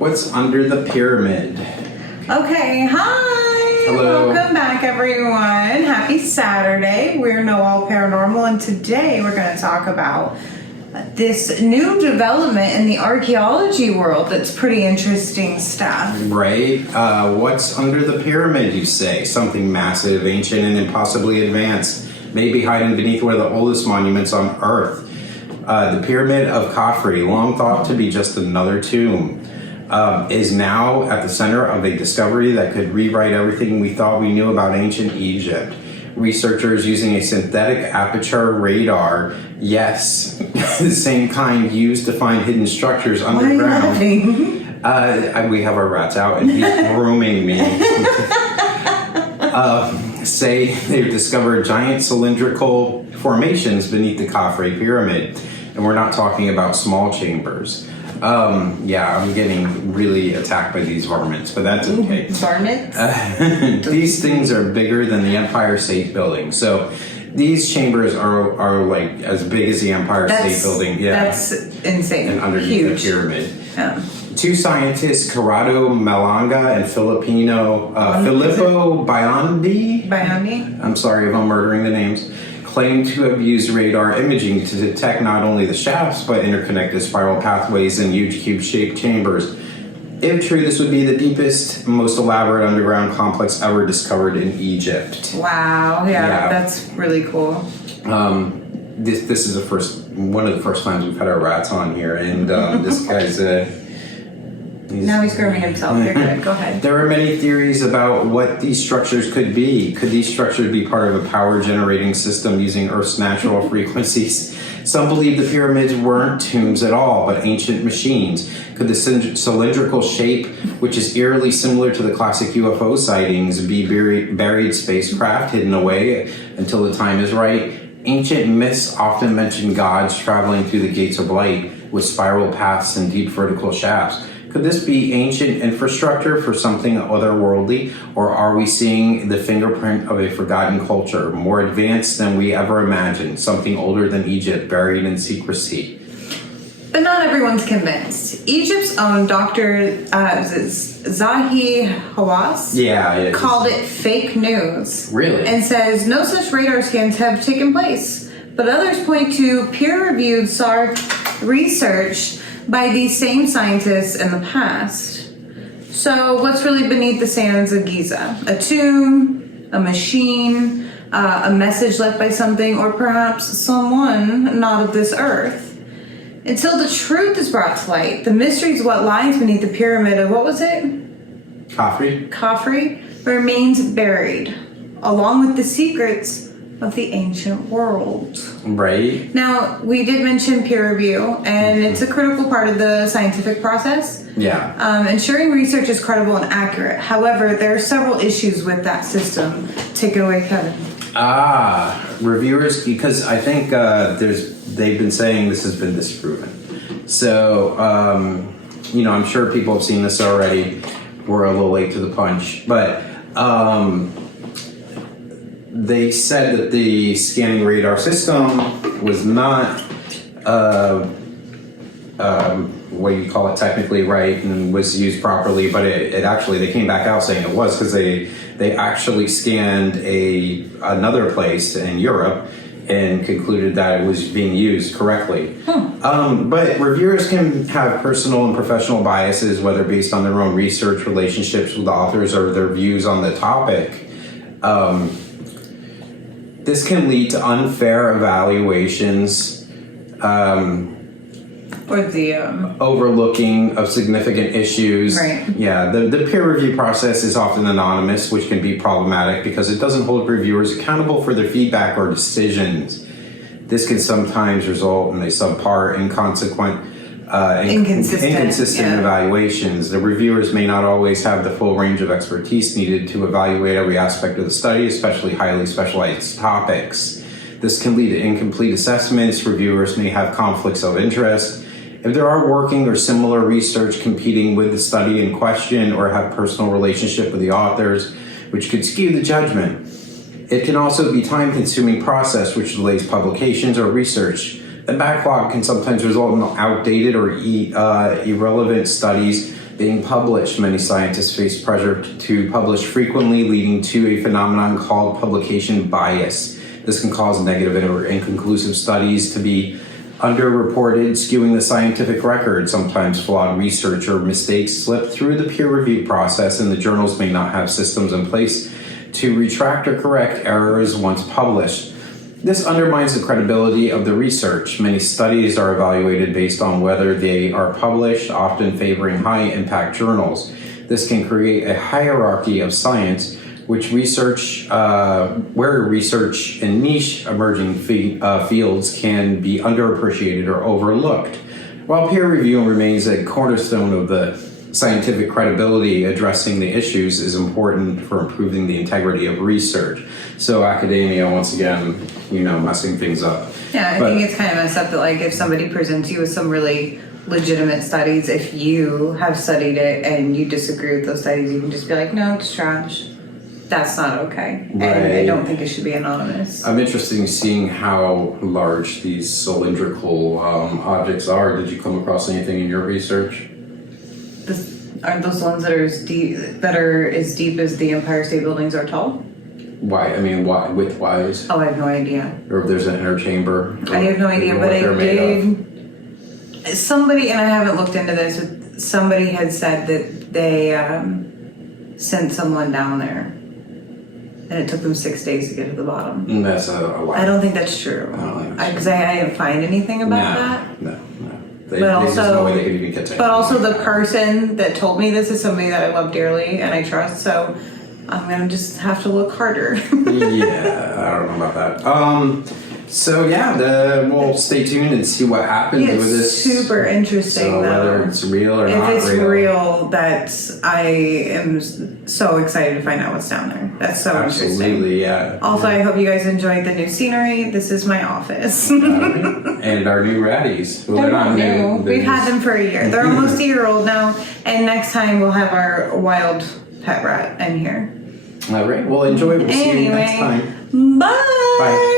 What's under the pyramid? Okay, hi! Hello. Welcome back, everyone. Happy Saturday. We're Know All Paranormal, and today we're going to talk about this new development in the archaeology world that's pretty interesting stuff. Right. What's under the pyramid, you say? Something massive, ancient, and impossibly advanced, maybe hiding beneath one of the oldest monuments on Earth. The Pyramid of Khafre, long thought to be just another tomb, is now at the center of a discovery that could rewrite everything we thought we knew about ancient Egypt. Researchers using a synthetic aperture radar, yes, the same kind used to find hidden structures underground. We have our rats out and he's grooming me. Say they've discovered giant cylindrical formations beneath the Khafre pyramid. And we're not talking about small chambers. Yeah, I'm getting really attacked by these varmints, but that's okay. Varmints? These things are bigger than the Empire State Building. So these chambers are like as big as the Empire State Building. Yeah, that's insane. And underneath Huge. the pyramid. Yeah. Two scientists, Corrado Malanga and Filippo Biondi. I'm sorry if I'm murdering the names. Claim to have used radar imaging to detect not only the shafts, but interconnected spiral pathways in huge cube-shaped chambers. If true, this would be the deepest, most elaborate underground complex ever discovered in Egypt. Wow, yeah. That's really cool. This is one of the first times we've had our rats on here, and this guy's now he's grooming himself. You're good. Go ahead. There are many theories about what these structures could be. Could these structures be part of a power generating system using Earth's natural frequencies? Some believe the pyramids weren't tombs at all, but ancient machines. Could the cylindrical shape, which is eerily similar to the classic UFO sightings, be buried spacecraft hidden away until the time is right? Ancient myths often mention gods traveling through the gates of light with spiral paths and deep vertical shafts. Could this be ancient infrastructure for something otherworldly, or are we seeing the fingerprint of a forgotten culture, more advanced than we ever imagined, something older than Egypt, buried in secrecy? But not everyone's convinced. Egypt's own Dr. Zahi Hawass called it fake news. Really? And says no such radar scans have taken place. But others point to peer-reviewed research by these same scientists in the past. So what's really beneath the sands of Giza? A tomb, a machine, a message left by something, or perhaps someone not of this earth? Until the truth is brought to light, the mysteries of what lies beneath the pyramid of, what was it? Khafre remains buried, along with the secrets of the ancient world. Right. Now, we did mention peer review, and it's a critical part of the scientific process. Yeah. Ensuring research is credible and accurate. However, there are several issues with that system. Take it away, Kevin. Reviewers, because I think they've been saying this has been disproven. So, I'm sure people have seen this already. We're a little late to the punch, but they said that the scanning radar system was not, what do you call it, technically right and was used properly, but it actually, they came back out saying it was, because they actually scanned another place in Europe and concluded that it was being used correctly. But reviewers can have personal and professional biases, whether based on their own research, relationships with authors, or their views on the topic. This can lead to unfair evaluations, or the overlooking of significant issues. Right. Yeah, the peer review process is often anonymous, which can be problematic because it doesn't hold reviewers accountable for their feedback or decisions. This can sometimes result in a subpar, inconsistent evaluations. The reviewers may not always have the full range of expertise needed to evaluate every aspect of the study, especially highly specialized topics. This can lead to incomplete assessments. Reviewers may have conflicts of interest. If there are working or similar research competing with the study in question, or have personal relationship with the authors, which could skew the judgment. It can also be a time-consuming process which delays publications or research. The backlog can sometimes result in outdated or irrelevant studies being published. Many scientists face pressure to publish frequently, leading to a phenomenon called publication bias. This can cause negative or inconclusive studies to be underreported, skewing the scientific record. Sometimes flawed research or mistakes slip through the peer review process, and the journals may not have systems in place to retract or correct errors once published. This undermines the credibility of the research. Many studies are evaluated based on whether they are published, often favoring high-impact journals. This can create a hierarchy of science, where research in niche emerging fields can be underappreciated or overlooked. While peer review remains a cornerstone of the scientific credibility, addressing the issues is important for improving the integrity of research. So academia, once again, messing things up. Yeah, I think it's kind of messed up that, like, if somebody presents you with some really legitimate studies, if you have studied it and you disagree with those studies, you can just be like, no, it's trash. That's not okay. Right. And I don't think it should be anonymous. I'm interested in seeing how large these cylindrical objects are. Did you come across anything in your research? Are those ones that are as deep as the Empire State Buildings are tall? Why? I mean, why? Width-wise? Oh, I have no idea. Or if there's an inner chamber? I have no idea, but I did. Somebody, and I haven't looked into this, but somebody had said that they sent someone down there, and it took them 6 days to get to the bottom. And that's a lot. I don't think that's true. Because I didn't find anything about that. No. But there's no way they could even get to it. But also the person that told me this is somebody that I love dearly and I trust, so I'm gonna just have to look harder. Yeah, I don't know about that. So yeah, we'll stay tuned and see what happens with this. It's super interesting, so whether it's real or if not it's real, I am so excited to find out what's down there. That's so interesting. Absolutely, yeah. Also, I hope you guys enjoyed the new scenery. This is my office. And our new ratties. Well, they're not new. We've had them for a year. They're almost a year old now. And next time we'll have our wild pet rat in here. All right. Well, enjoy. We'll see you next time. Bye. Bye.